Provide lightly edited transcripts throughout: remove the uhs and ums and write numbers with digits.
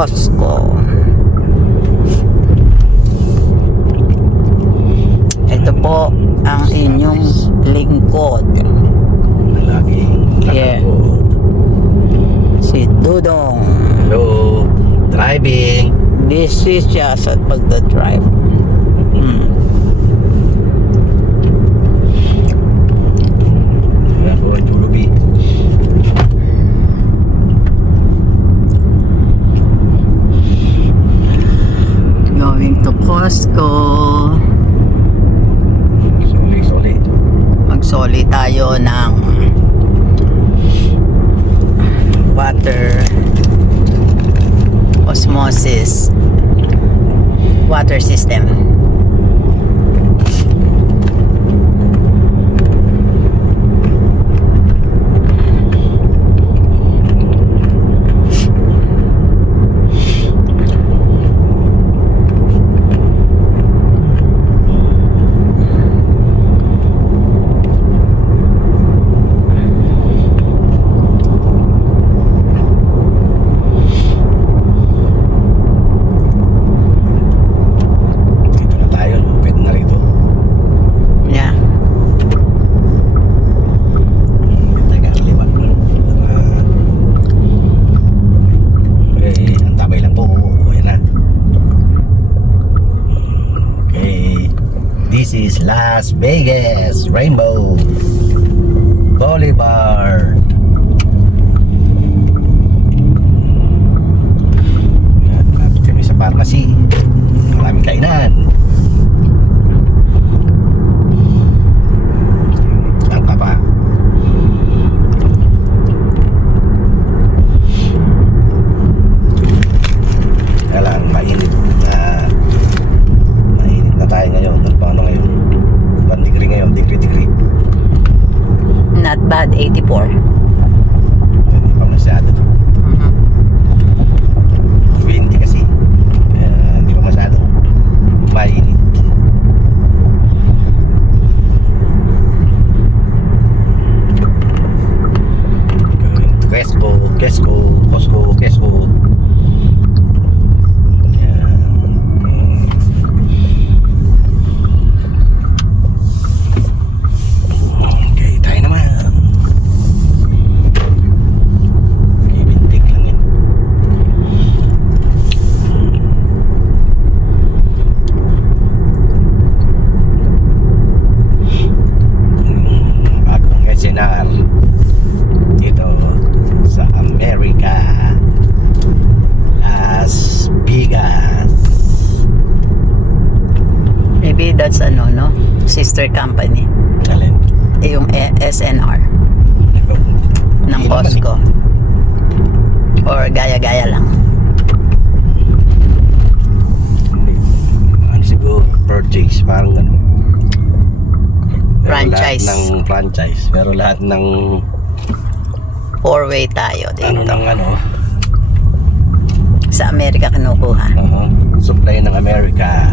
Costco. Ito po ang inyong lingkod. Laging Yeah. Si Dudong. Hello, driving. This is just at pagdadrive. Ako, Julubi. Going to Costco. Soli. Magsoli tayo ng water osmosis water system. Dito na tayo, pwede na rito. Yeah. Teka, liwat. Okay, ang tabay lang po. Ayan na. Okay, this is Las Vegas Rainbow Boulevard. Ayan, malapit kami sa pharmacy. Maraming kainan. Ang kapa. Kaya lang, mainit na tayo ngayon. Paano ngayon? 1 degree ngayon, degree. Not bad, 84. Hindi pa masyado. Mhm. 20 kasi. Kaya hindi pa masyado. Mainit. Costco. Yan. Okay, tayo naman. Okay, bintik lang yan. Bagong SNR dito sa Amerika, Las Vegas. Maybe that's no? Sister company. Alin? Yung SNR ng Hindi naman Costco. Or gaya-gaya lang. Hindi. Ano siguro, purchase, parang ano. Pero Franchise. lahat ng franchise, pero lahat ng 4-way tayo ano dito. ng ano, Sa Amerika kinukuha. supply ng Amerika.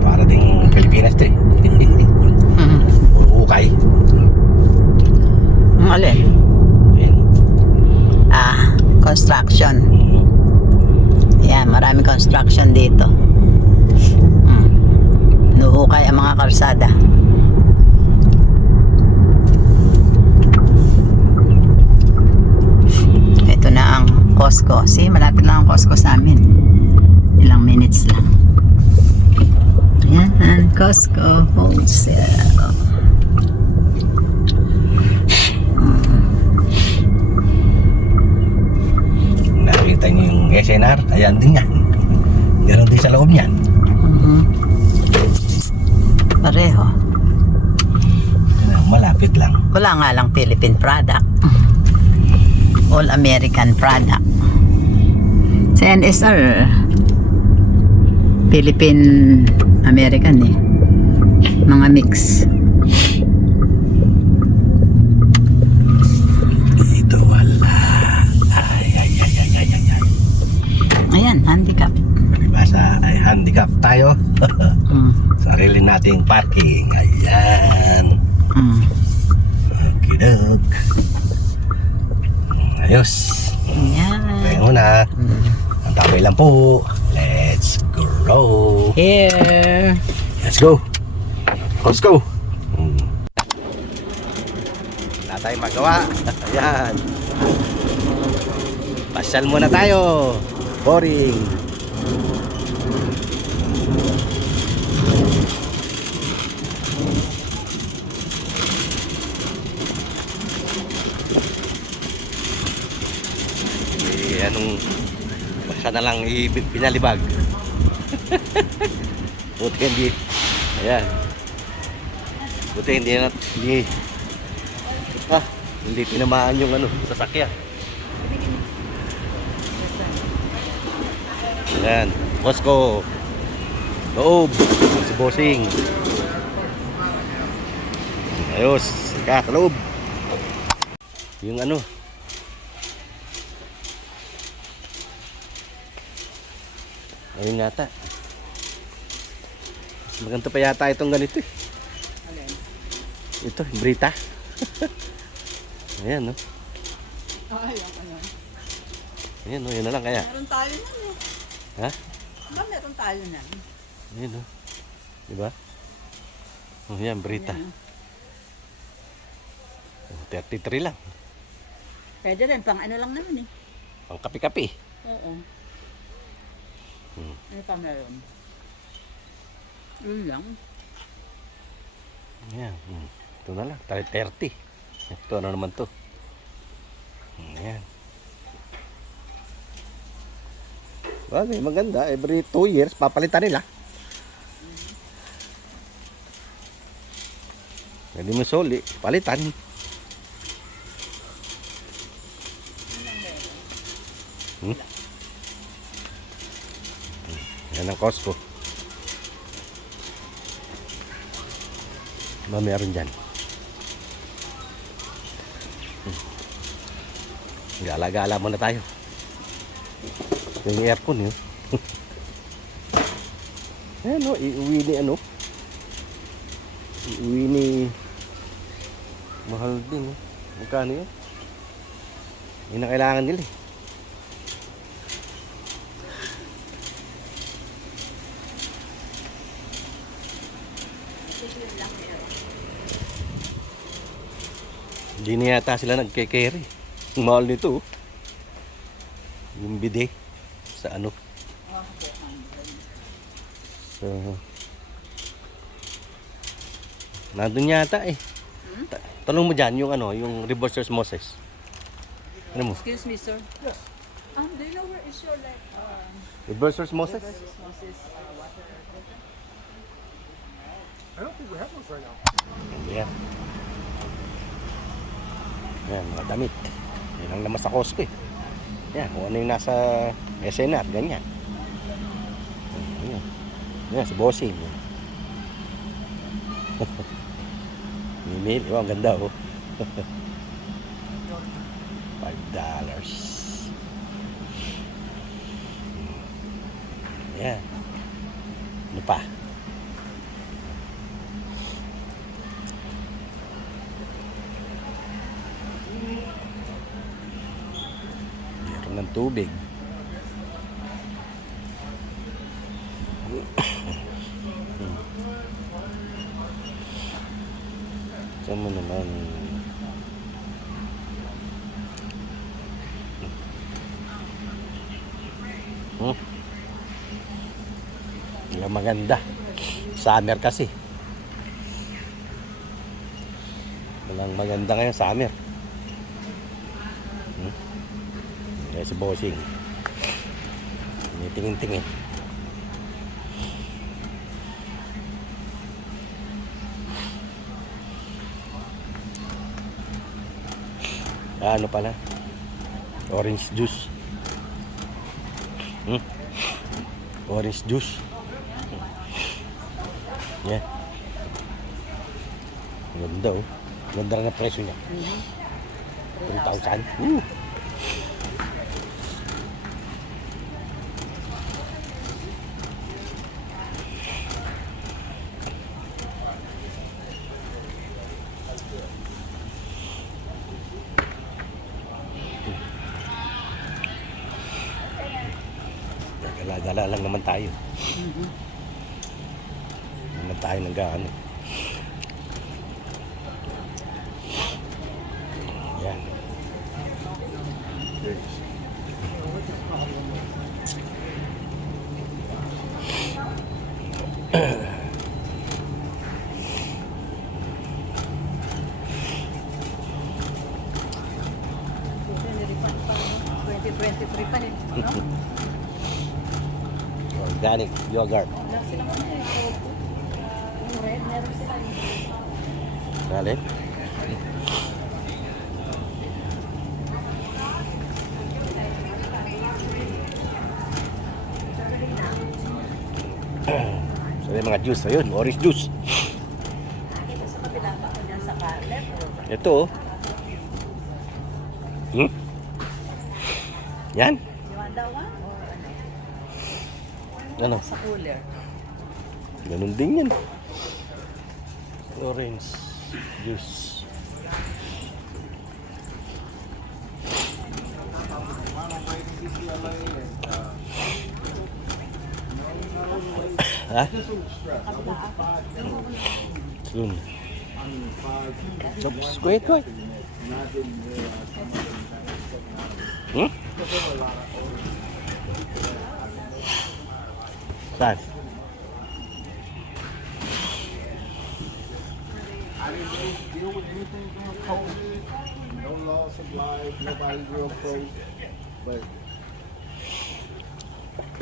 Para ding Pilipinas to eh. Mhm. Puro ukay. Ang alin? Ayan. Construction. Yan, maraming construction dito. Nuhukay ang mga karsada. Ito na ang Costco. See, malapit lang ang Costco sa amin. Ilang minutes lang. Yan, Costco Wholesale. Nakita niyo yung SNR, ayan din yan. Ganon din sa loob niyan. Pareho. Malapit lang. Wala nga lang Philippine product. All American product. Sa NSR, Philippine American eh. Mga mix. Dito wala. Ayan, handicap. Palibasa ay handicap tayo. Sarili nating parking. Ayan. Okidok. Ayos. Yan. Kaya muna. Ang tamay lang po. Let's grow. Here. Let's go. Let's go. Wala tayong magawa. Ayan. Pasyal muna tayo. Boring. Anong baka na lang pinalibag. Buti hindi. Ayan. Buti hindi tinamaan yung sasakyan. Ayan, Costco. Loob, si Bossing. Ayos, sika, sa loob. Yung ayun yata. Mas maganda pa yata itong ganito eh. Ito, Brita. Ayan, no? Ay, ako na. Ayan, no? Yun na lang kaya. Meron tayo na eh. Ha? Ba, meron tayo na. Ayan, no? Diba? Oh, yan, Brita. Ayan, Oh, 33 lang. Pwede rin, pang ano lang naman eh. Pang kapi-kapi. Oo. Hmm. Ano pa meron? Yun lang. Ayan. Ito na lang. 30. Ito ano naman to. Ayan. Bagay, maganda. Every 2 years, papalitan nila. Pwede mo soli, palitan. Yan ang Costco. Ba meron dyan? Gala-gala muna tayo. Yung aircon yun. Ayan o, iuwi ni iuwi ni mahal din eh. Magkano yun? Yun ang kailangan nila eh. Hindi na yata sila nagke-carry. Ang mahal nito. Yung bide. Sa So, nandun yata eh. Tanong mo dyan yung yung reverse osmosis. Ano mo? Excuse me, sir. Do you know where is your like Reverse osmosis? osmosis water? I don't think we have those right now. Yan. Yan, mga damit. Yan ang naman sa Costco eh. Yan, kung ano yung nasa SNR, ganyan. Yan, yan si Bossing. Email, ang ganda oh. $5. Yan. Ano pa? Meron ng tubig. Saan mo naman? Yung maganda. Summer kasi. Walang maganda ngayon summer. Kaya si Bossing. Tingin-tingin. Ano pala? Orange juice. Orange juice. Yeah. Ganda oh. Ganda rin ang presyo niya. 3,000. Dala-dala lang naman tayo. Hindi naman tayo nag-ano. Yan. Ito, nilipad pa. 2023 pa rin. No? Organic yogurt. Wala silang ano eh. Tofu. Yung red, meron sila yung Galit. So yung mga juice, ayun, orange juice. Ito sa kabila pa ako dyan sa Carlet. Ito oh. Yan. You want that one? Or ano? Ano? Sa cooler. Ganun din yan. Orange juice. Ha? Soon. Chops. Wait. Hmm? Saan? I didn't really deal with anything during COVID. No loss of life, nobody real close. But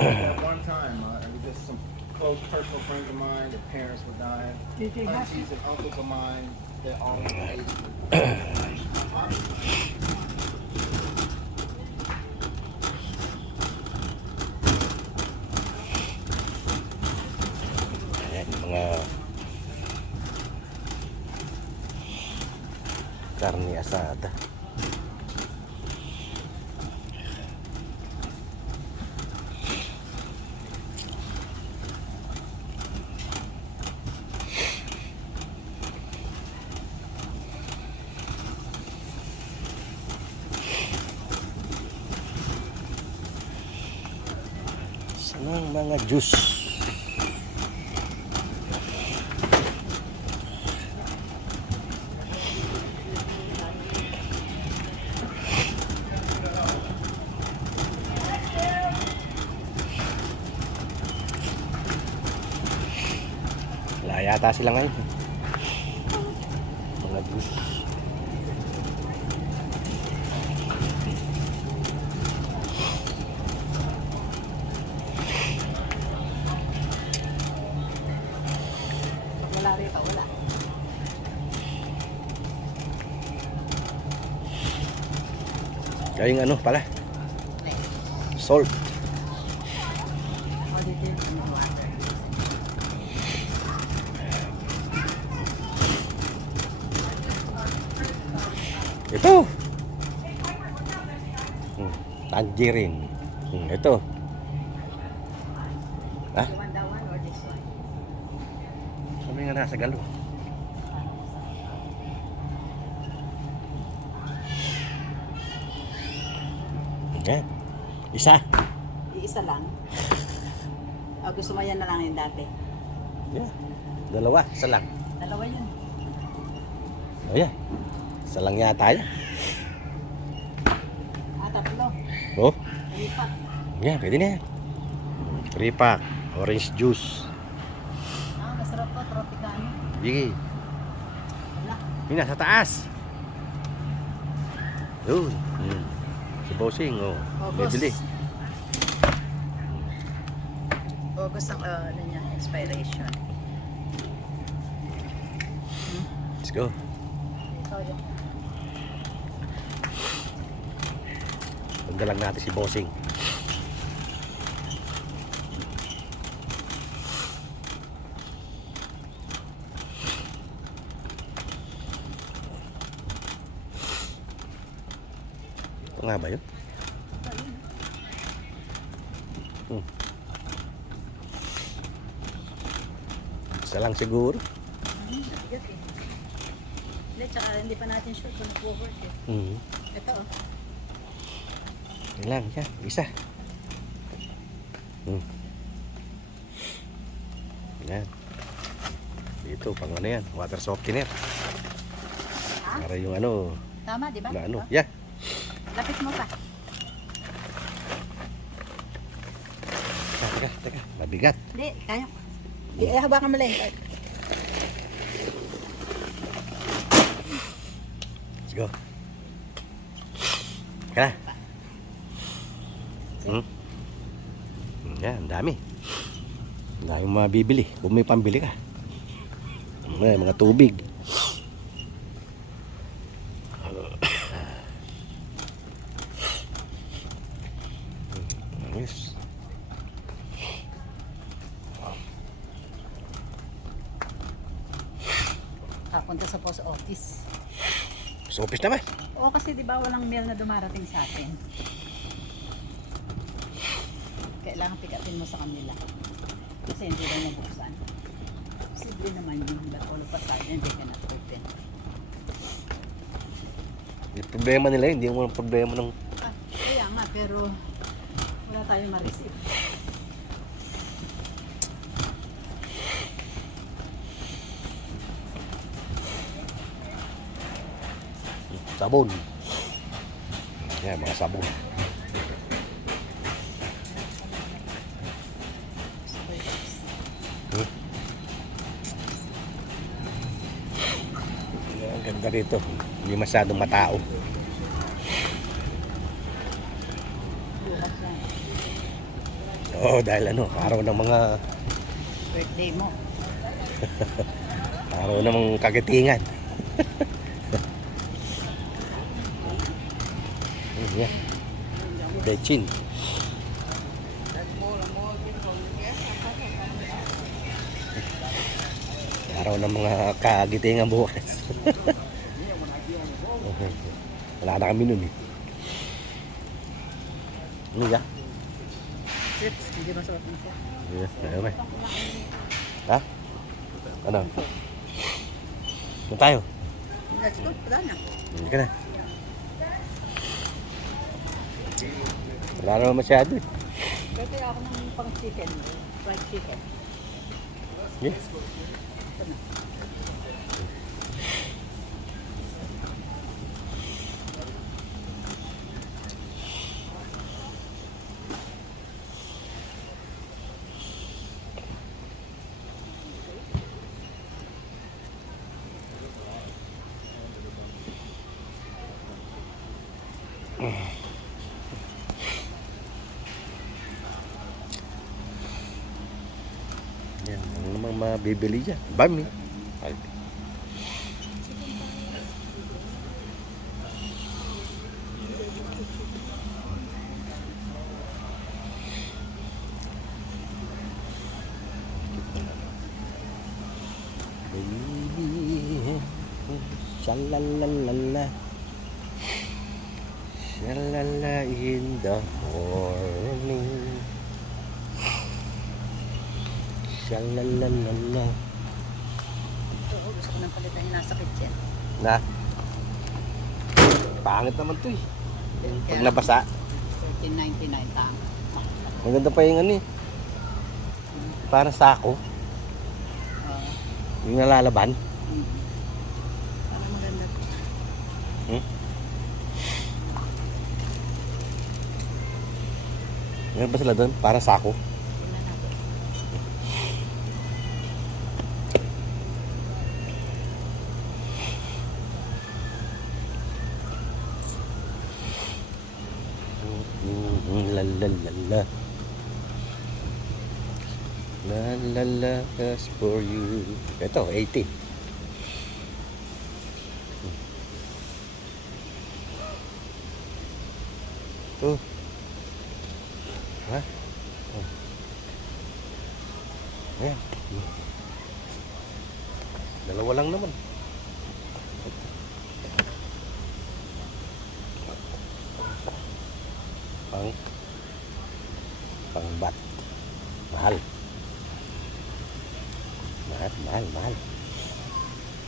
at one time, it was just some close personal friends of mine. Their parents were dying. Aunties and uncles of mine that always age group. Ayan, yung mga karne asada. Sanang mga juice. Wala yata sila ngayon. Mga juice. Wala rito, wala. Kayong ano pala? Salt. Olive water. Ito. Tangerine. Ito. Ha? You want that one or this one? Sabi nga nasa galo. Yan. Isa. Iisa lang. O gusto mo yan na lang yung dati? Yeah. Dalawa. Isa lang. Dalawa yun. O yan. Isa lang yata yan. Tatlo. Oh. Lipat. Yan. Pwede na yan. 3-pack. Orange juice. Masarap to, tropicano. Sige. Wala. Yun na, sa taas. Yun. Si Bossing, oh. August. Bibili. August ang ano niya, expiration. Let's go. Ito yun. Pagdalang natin si Bossing. Ito nga ba yun? Isa lang siguro. Bigat eh. Hindi, tsaka hindi pa natin sure kung nag-work eh. Ito oh. Yan lang, yan. Isa. Yan. Dito, pang ano yan, water softener. Ha? Para yung ano, Tama, di ba? na ano. Oh, Yeah. lapit mo pa. Teka, mabigat. Hindi, kaya. Hawakan mo lang. Let's go. Teka na. Yan, ang dami. Ang dami mabibili. Kung may pambili ka. Mga tubig. Yes. Papunta sa post office. Sa office naman. Oo, kasi di ba walang mail na dumarating sa atin. Kailangan pikatin mo sa kanila. Kasi hindi lang nabuksan. Posible naman yung all of a sudden they cannot open. Yung problema nila, hindi mo ang problema ng... Kaya nga, pero wala tayong ma-receive. Sabon. Yan, mga sabon. Ang ganda rito. Hindi masyadong matao. Bukas na. Oo, dahil ano, araw ng mga... Birthday mo. Araw ng mga kagitingan. Yan. Bechin. Araw ng mga kagitingan bukas. Wala na kami nun eh. Ano ya? Chips, hindi masuot mo siya. Yes, ayun eh. Ha? Ano? Ano tayo? Let's go, wala na. Hindi ka na. Wala naman masyado eh. Pwede ako ng pang chicken, fried chicken. Yes. Ito na. Yan, ano namang mabibili dyan? Bami. Ay. Baby, shalalala, shalala in the morning. Shalalala. Ito, gusto ko nang palitan yung nasa kitchen. Na. Pangit naman 'to eh. Pag nabasa, 13.99 tama. maganda pa yung ano eh. Para sako, yung nalalaban. Parang maganda. Meron ba sila doon? Para sako. Tingnan natin. La la la la. La la la, that's for you. Ito, 80. Oh. Ha? Oh. Ayan. Dalawa lang naman. Pang bat. Mahal. Mahal.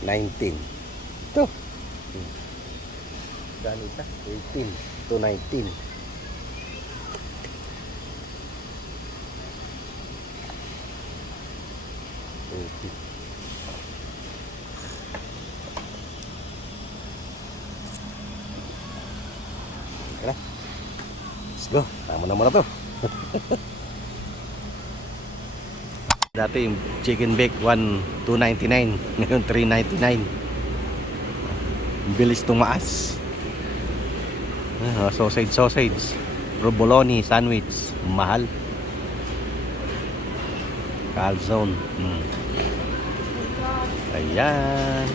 19. Ito. Gano isa? 18 to 19. Let's go. Tama na muna to. Dati yung chicken bake 299, ngayon 399. Bilis tumaas. Sausage, provolone sandwich, mahal. Calzone. Ayan.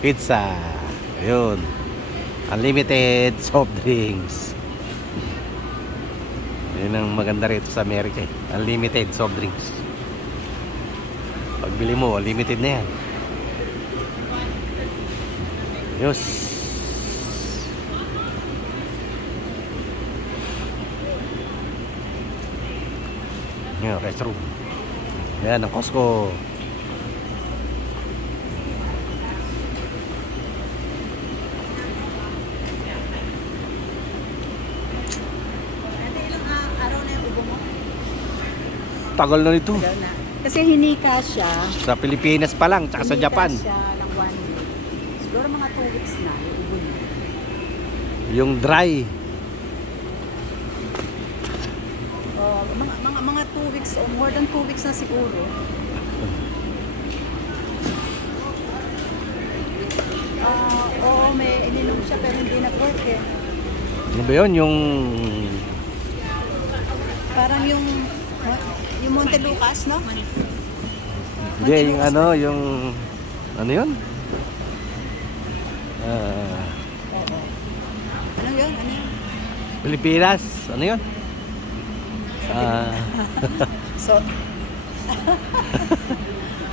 Pizza. Ayun. Unlimited soft drinks. Yun ang maganda rito sa Amerika eh. Unlimited soft drinks. Pagbili mo, unlimited na yan. Yus. Yan, restroom. Yan, ang Costco. Ilang araw na yung ubo mo? Tagal na nito. Tagal na. Kasi hinika siya. Sa Pilipinas pa lang, tsaka sa Hinika Japan. siya ng 1 week. Siguro mga 2 weeks na yung ubo niya. Yung dry. Mga 2 weeks o more than 2 weeks na siguro. Oo, may ininom siya pero hindi na-work eh. Ano ba yun? Yung... Parang yung Monte Lucas, no? Hindi, yung ano, yung... Ano yun? Oo. Ano yun? Ano yun? Pilipinas. Ano yun? So,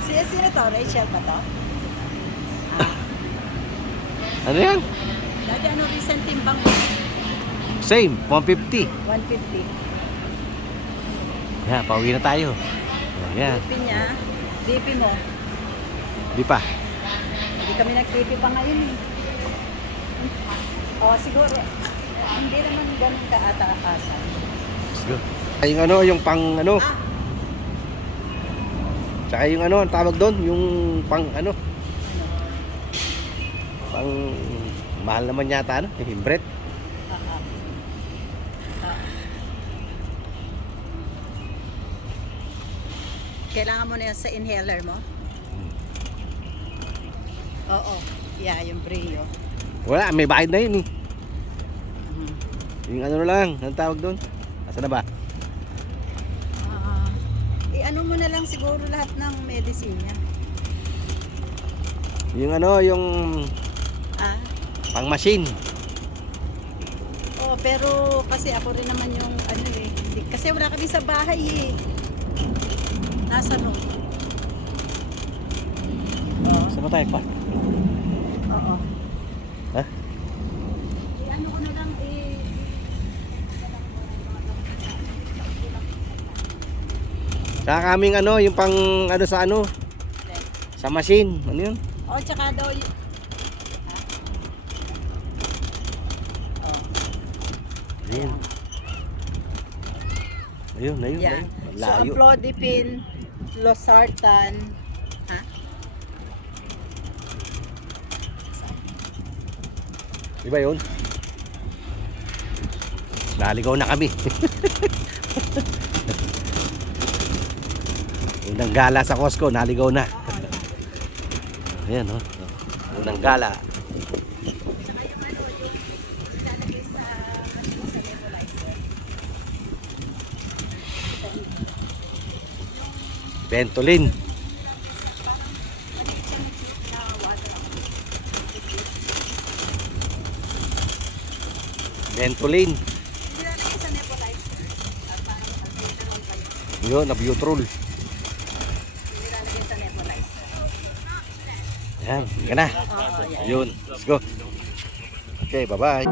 sino to? Rachel ba to? Ano yan? Dati ano recent timbang? Same, 150. 150. Yan, pauwi na tayo. Yan, BP niya, BP mo. di pa. Hindi kami nag-BP pa ngayon eh. O siguro, hindi naman ganun kaata-asa. Let's go. Yung ano, yung pang ano. Tsaka yung ano, ang tawag doon, yung pang ano. Pang mahal naman yata ano, yung bread. Kailangan mo na yan sa inhaler mo? Oo. Yeah, yung Brio. Wala, may bayad na yun eh. Yung ano lang, ang tawag doon. Asa na ba? Ano mo na lang siguro lahat ng medicine niya. Yung ano, yung pang machine. Oo, pero kasi ako rin naman yung ano eh. Kasi wala kami sa bahay eh. Nasa no? Oo. Saan ba tayo pa? Oo. Ha? Ano ko na lang Saka kaming ano, yung pang ano sa ano? Sa machine. Ano yun? Oh, tsaka daw yung... Ayun. Ayun, ayun, Yeah. ayun. So, Layo. Amlodipine, Losartan, ha? Diba yun? Naligaw na kami. Unang gala sa Costco, naligaw na. Ayan, oh. Unang gala. Ilalagay sa machine sa nebulizer. Ventolin. Ventolin. Ilalagay sa nebulizer. At parang albuterol kayo. Yun, nabutrol. Ilalagay sa nebulizer. Ayan, ka na. Oo, yan. Yun, let's go. Okay, bye-bye.